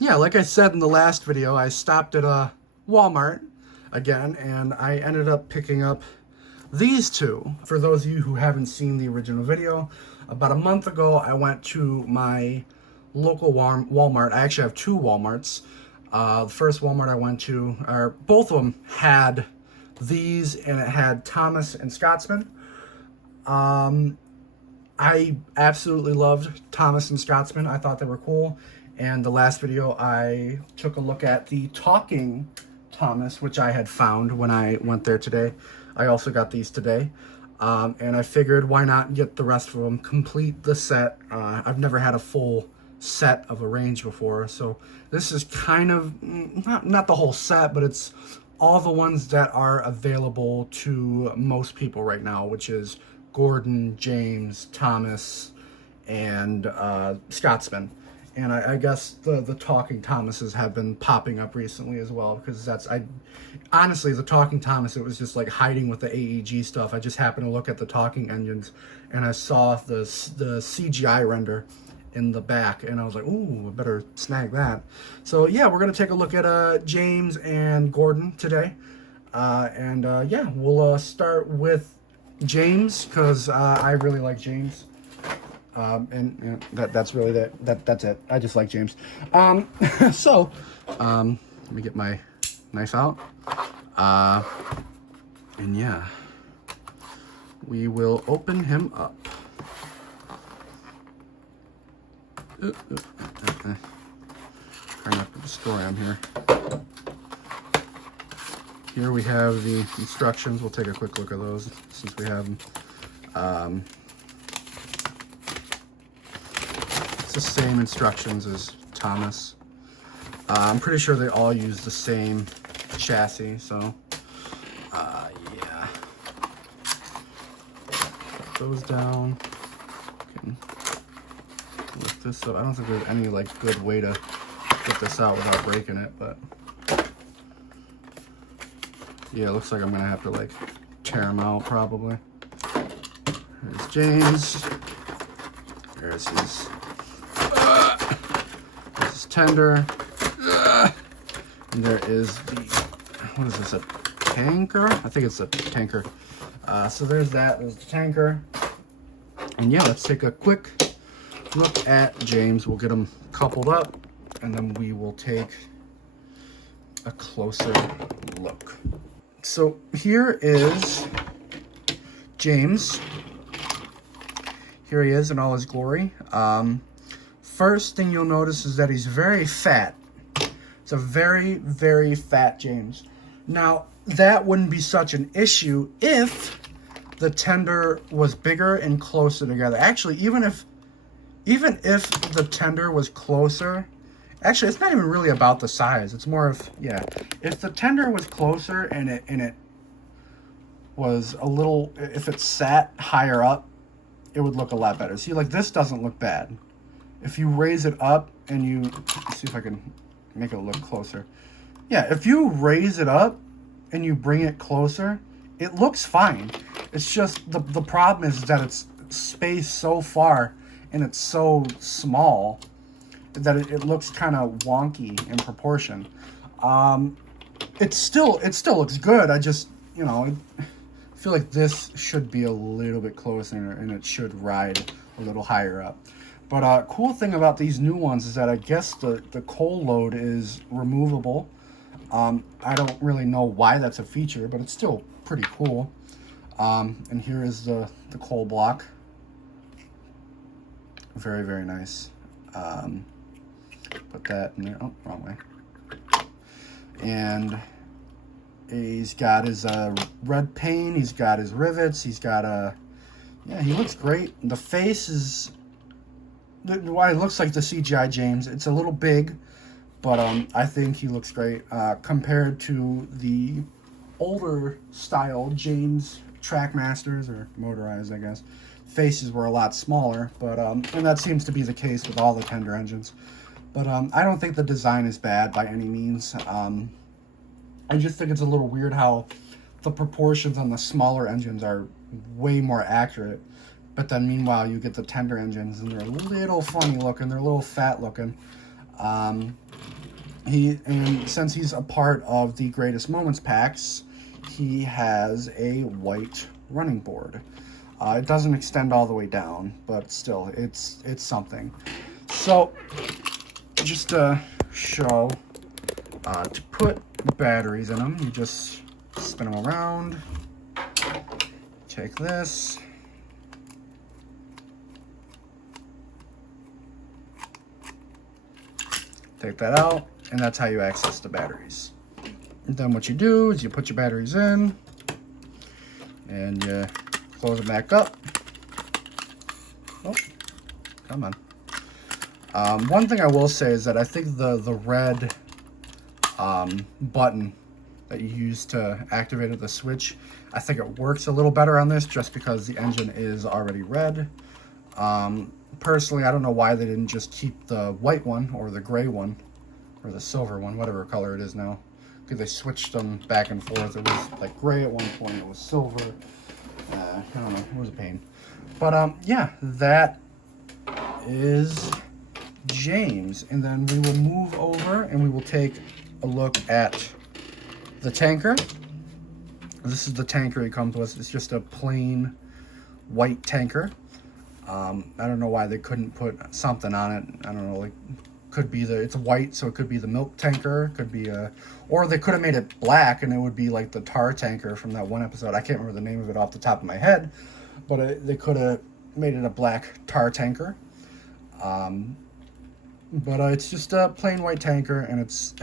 yeah, like I said in the last video, I stopped at a Walmart again, and I ended up picking up these two. For those of you who haven't seen the original video, about a month ago, I went to my local Walmart. I actually have two Walmarts. The first Walmart I went to, or both of them had these, and it had Thomas and Scotsman. I absolutely loved Thomas and Scotsman. I thought they were cool. And the last video, I took a look at the Talking Thomas, which I had found when I went there today. I also got these today. And I figured, why not get the rest of them, complete the set. I've never had a full set of a range before. So this is kind of, not the whole set, but it's all the ones that are available to most people right now, which is Gordon, James, Thomas, and Scotsman. And I guess the Talking Thomases have been popping up recently as well, because honestly, the Talking Thomas, it was just like hiding with the AEG stuff. I just happened to look at the talking engines, and I saw the CGI render in the back, and I was like, ooh, I better snag that. So yeah, we're gonna take a look at James and Gordon today. Yeah, we'll start with James, because I really like James. And that's really that's it. I just like James. So, let me get my knife out. And yeah, we will open him up. Trying not to destroy him here. Here we have the instructions. We'll take a quick look at those since we have them. It's the same instructions as Thomas. I'm pretty sure they all use the same chassis, so yeah. Put those down. Can lift this up. I don't think there's any like good way to get this out without breaking it, but yeah, it looks like I'm gonna have to like tear them out probably. There's James. There's his tender. And there is the, what is this, a tanker? I think it's a tanker. So there's that, there's the tanker. And yeah, let's take a quick look at James. We'll get him coupled up, and then we will take a closer look. So here is James. Here he is in all his glory. First thing you'll notice is that he's very fat. It's a very, very fat James. Now, that wouldn't be such an issue if the tender was bigger and closer together. Actually, even if the tender was closer, actually, it's not even really about the size. It's more of, yeah, if the tender was closer and it was a little, if it sat higher up, it would look a lot better. See, like this doesn't look bad. If you raise it up and you, let's see if I can make it look closer. Yeah, if you raise it up and you bring it closer, it looks fine. It's just the problem is that it's spaced so far and it's so small that it looks kind of wonky in proportion. It still looks good. I just, you know, I feel like this should be a little bit closer and it should ride a little higher up. But cool thing about these new ones is that I guess the coal load is removable. I don't really know why that's a feature, but it's still pretty cool. And here is the coal block. Very, very nice. Put that in there. Oh, wrong way. And he's got his red paint. He's got his rivets. He's got yeah, he looks great. The face is, why it looks like the CGI James. It's a little big, but I think he looks great compared to the older style James Trackmasters, or Motorized, I guess. Faces were a lot smaller, but and that seems to be the case with all the tender engines. But I don't think the design is bad by any means. I just think it's a little weird how the proportions on the smaller engines are way more accurate. But then meanwhile, you get the tender engines, and they're a little funny looking. They're a little fat looking. And since he's a part of the Greatest Moments packs, he has a white running board. It doesn't extend all the way down, but still, it's something. So, just to show, to put batteries in them, you just spin them around, take this, take that out, and that's how you access the batteries. And then what you do is you put your batteries in, and you close it back up. Oh, come on. One thing I will say is that I think the red button that you use to activate the switch, I think it works a little better on this just because the engine is already red. Personally, I don't know why they didn't just keep the white one or the gray one or the silver one, whatever color it is now. Because they switched them back and forth. It was like gray at one point, it was silver. I don't know, it was a pain. But yeah, that is James. And then we will move over and we will take a look at the tanker. This is the tanker he comes with. It's just a plain white tanker. I don't know why they couldn't put something on it. I don't know, like, could be it's white, so it could be the milk tanker, could be or they could have made it black and it would be like the tar tanker from that one episode. I can't remember the name of it off the top of my head, but they could have made it a black tar tanker. But it's just a plain white tanker, and it's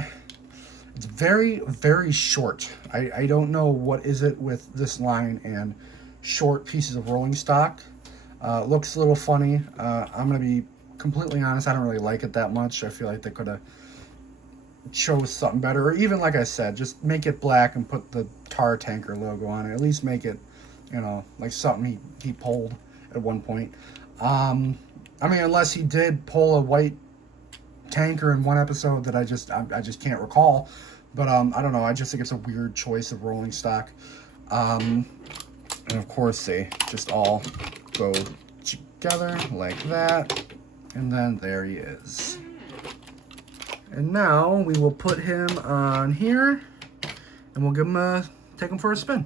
very, very short. I don't know what is it with this line and short pieces of rolling stock. Looks a little funny. I'm going to be completely honest, I don't really like it that much. I feel like they could have chose something better. Or even, like I said, just make it black and put the tar tanker logo on it. At least make it, you know, like something he pulled at one point. I mean, unless he did pull a white tanker in one episode that I just can't recall. But I don't know. I just think it's a weird choice of rolling stock. And of course, they just all go together like that. And then there he is. And now we will put him on here, and we'll give him take him for a spin.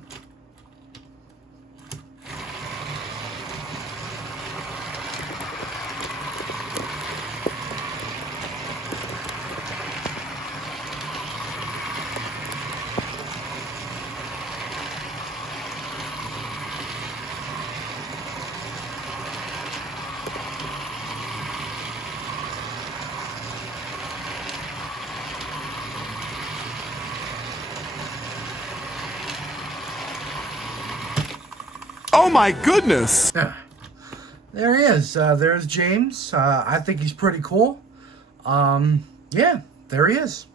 Oh my goodness! There he is. There's James. I think he's pretty cool. Yeah, there he is.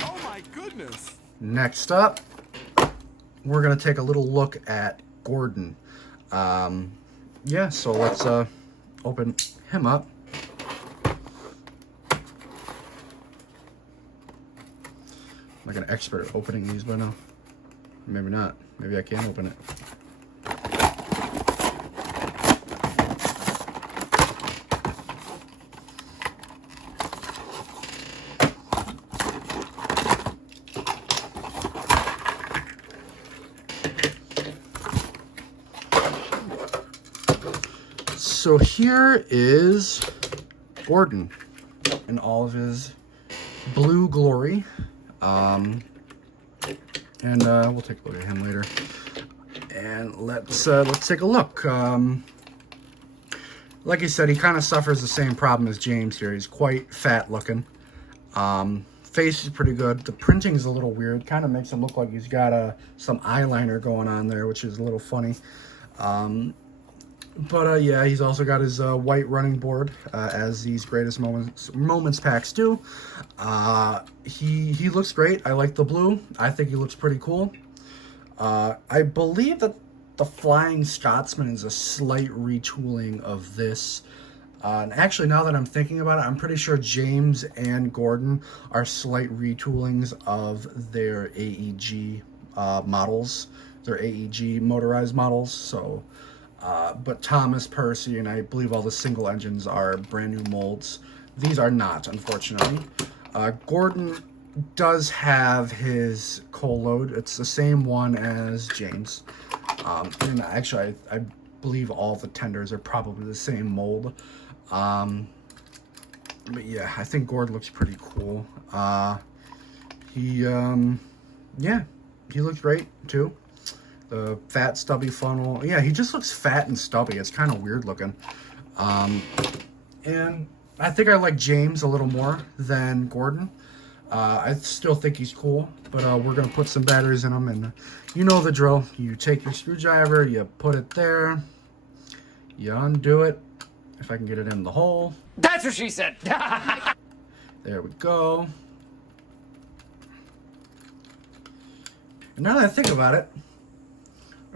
Oh my goodness! Next up, we're going to take a little look at Gordon. Yeah, so let's open him up. I'm like an expert at opening these by now. Maybe not. Maybe I can't open it. So here is Gordon in all of his blue glory. And we'll take a look at him later. And let's take a look. Like I said, he kind of suffers the same problem as James here. He's quite fat looking. Face is pretty good. The printing is a little weird. Kind of makes him look like he's got some eyeliner going on there, which is a little funny. But yeah, he's also got his white running board, as these Greatest Moments packs do. He looks great. I like the blue. I think he looks pretty cool. I believe that the Flying Scotsman is a slight retooling of this. And actually, now that I'm thinking about it, I'm pretty sure James and Gordon are slight retoolings of their AEG models, their AEG motorized models. So. But Thomas, Percy, and I believe all the single engines are brand new molds These are not, unfortunately. Gordon does have his coal load. It's the same one as James. And actually, I believe all the tenders are probably the same mold. But yeah, I think Gordon looks pretty cool. Yeah, he looks great too. The fat, stubby funnel. Yeah, he just looks fat and stubby. It's kind of weird looking. And I think I like James a little more than Gordon. I still think he's cool, but we're going to put some batteries in him, and you know the drill. You take your screwdriver, you put it there, you undo it, if I can get it in the hole. That's what she said! There we go. And now that I think about it,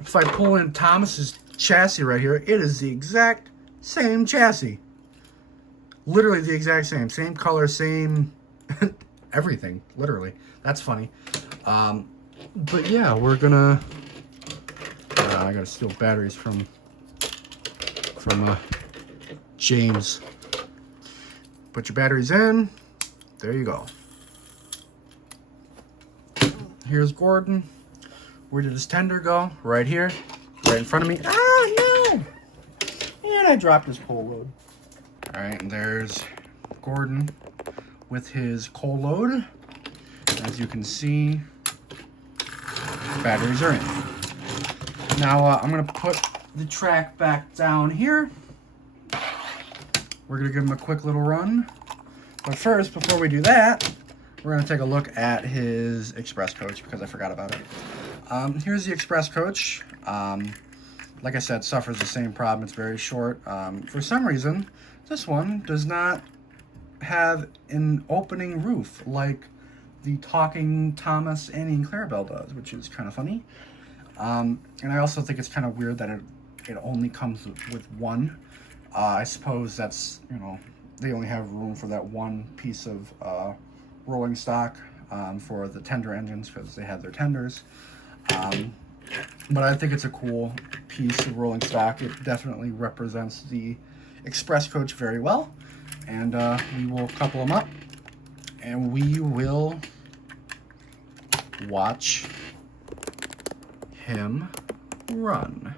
if I pull in Thomas's chassis right here, it is the exact same chassis. Literally the exact same. Same color, same everything, literally. That's funny. But yeah, we're gonna... I gotta steal batteries from James. Put your batteries in. There you go. Here's Gordon. Where did his tender go? Right here. Right in front of me. Ah, no! And I dropped his coal load. Alright, and there's Gordon with his coal load. As you can see, batteries are in. Now I'm going to put the track back down here. We're going to give him a quick little run. But first, before we do that, we're going to take a look at his express coach because I forgot about it. Here's the express coach. Like I said, suffers the same problem. It's very short. For some reason, this one does not have an opening roof like the Talking Thomas, Annie, and Clarabelle does, which is kind of funny. And I also think it's kind of weird that it only comes with one. I suppose that's, you know, they only have room for that one piece of rolling stock for the tender engines because they have their tenders. But I think it's a cool piece of rolling stock. It definitely represents the express coach very well. And we will couple them up and we will watch him run.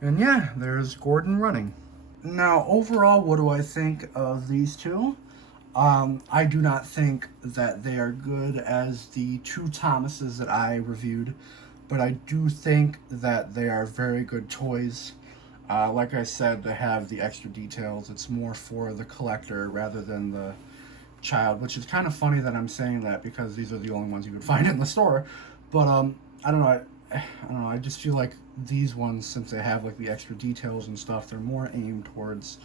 And yeah, there's Gordon running. Now, overall, what do I think of these two? I do not think that they are good as the two Thomases that I reviewed, but I do think that they are very good toys. Like I said, they have the extra details. It's more for the collector rather than the child, which is kind of funny that I'm saying that because these are the only ones you could find in the store. But I don't know. I just feel like these ones, since they have like the extra details and stuff, they're more aimed towards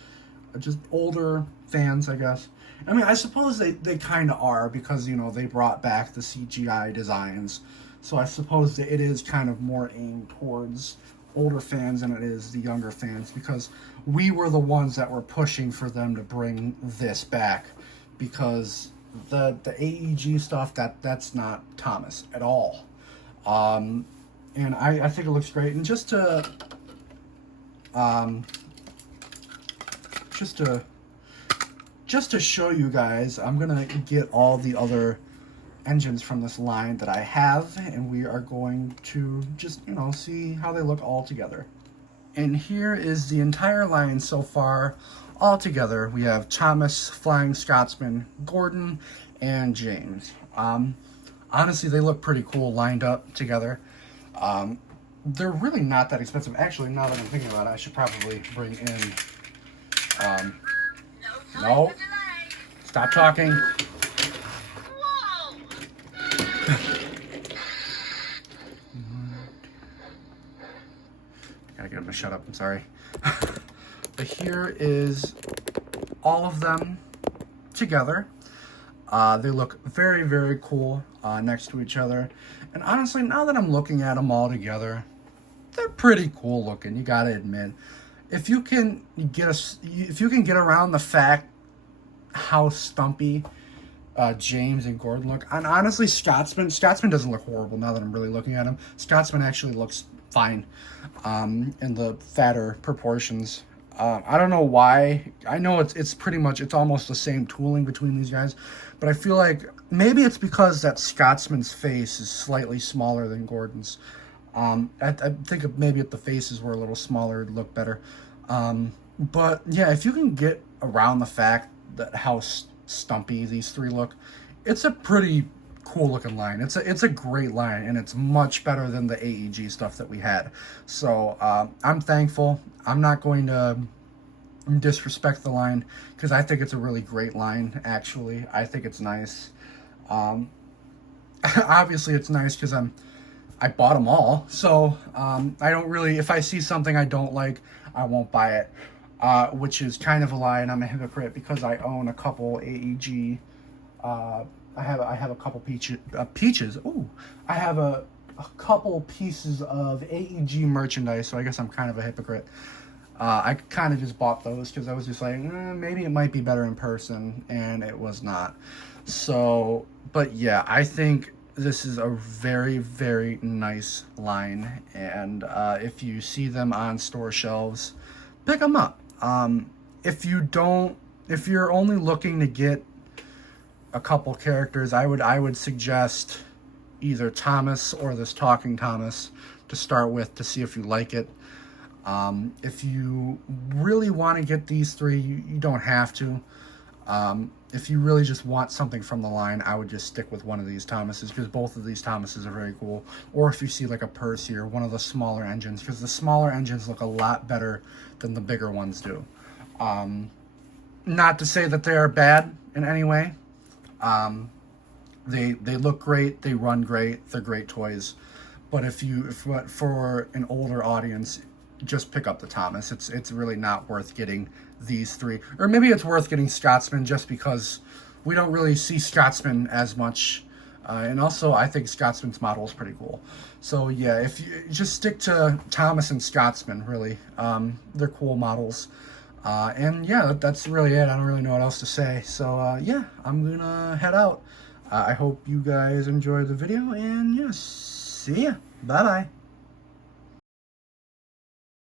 just older fans, I guess. I mean, I suppose they kind of are because, you know, they brought back the CGI designs. So I suppose that it is kind of more aimed towards older fans than it is the younger fans, because we were the ones that were pushing for them to bring this back, because the AEG stuff, that's not Thomas at all. And I think it looks great. And just to show you guys, I'm gonna get all the other engines from this line that I have, and we are going to just, you know, see how they look all together. And here is the entire line so far, all together. We have Thomas, Flying Scotsman, Gordon, and James. Honestly, they look pretty cool lined up together. They're really not that expensive. Actually, now that I'm thinking about it, I should probably bring in... no. Stop talking. Whoa. Gotta get him to shut up, I'm sorry. But here is all of them together. They look very, very cool next to each other. And honestly, now that I'm looking at them all together, they're pretty cool looking. You gotta admit, if you can get around the fact how stumpy James and Gordon look, and honestly, Scotsman doesn't look horrible now that I'm really looking at him. Scotsman actually looks fine in the fatter proportions. I don't know why. I know it's pretty much, it's almost the same tooling between these guys, but I feel like maybe it's because that Scotsman's face is slightly smaller than Gordon's. I think maybe if the faces were a little smaller, it'd look better. But yeah, if you can get around the fact that how stumpy these three look, it's a pretty cool looking line. It's a great line, and it's much better than the AEG stuff that we had. So I'm thankful. I'm not going to disrespect the line because I think it's a really great line. Actually, I think it's nice. Obviously, it's nice because I bought them all. So I don't really, if I see something I don't like, I won't buy it. Which is kind of a lie, and I'm a hypocrite because I own a couple AEG. I have a couple peaches. Ooh, I have a couple pieces of AEG merchandise, so I guess I'm kind of a hypocrite. I kind of just bought those because I was just like, maybe it might be better in person, and it was not. So, but yeah, I think this is a very, very nice line, and if you see them on store shelves, pick them up. If you're only looking to get a couple characters, I would suggest either Thomas or this Talking Thomas to start with to see if you like it. If you really want to get these three, you don't have to. If you really just want something from the line, I would just stick with one of these Thomases because both of these Thomases are very cool. Or if you see like a Percy or one of the smaller engines, because the smaller engines look a lot better than the bigger ones do. Not to say that they are bad in any way. They look great, they run great, they're great toys. But if for an older audience, just pick up the Thomas. It's really not worth getting these three. Or maybe it's worth getting Scotsman just because we don't really see Scotsman as much. And also, I think Scotsman's model is pretty cool. So yeah, if you just stick to Thomas and Scotsman, really, they're cool models. And yeah, that's really it. I don't really know what else to say. So yeah, I'm gonna head out. I hope you guys enjoyed the video, and yeah, see ya. Bye bye.